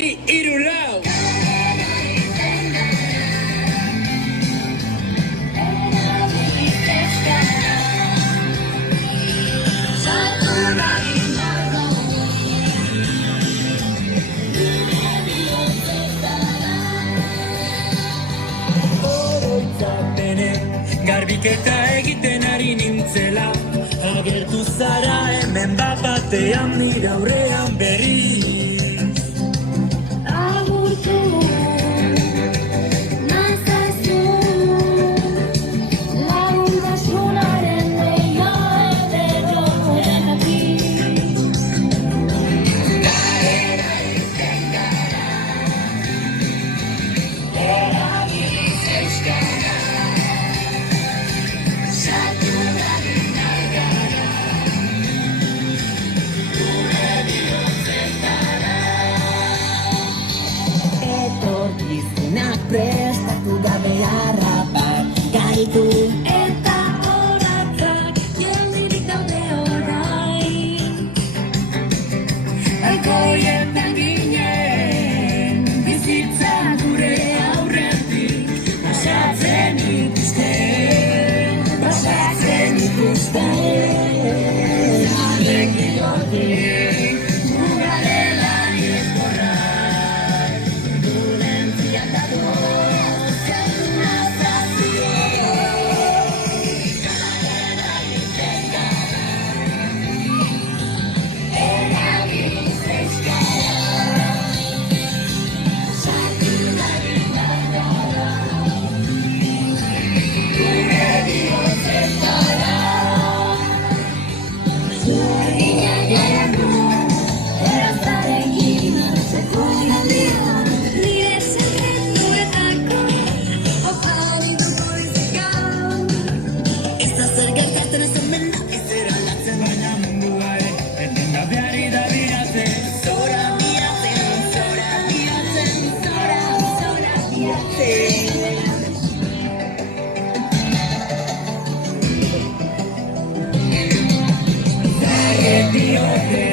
Hiru lau. Garbiketa egiten ari nintzela, agertu zara hemen batean nire aurrean berriz. Agurtu nazazu laguntasunaren leia edero erakatik. Garera izten gara, eragiz euskara. Prestatu gabe harrapak gaitu eta horatzak geldirik daude orain. Alkoholietan ginen bizitza gure aurretik pasatzen ikusten Arrekin hortik muga dela izkorra. Dios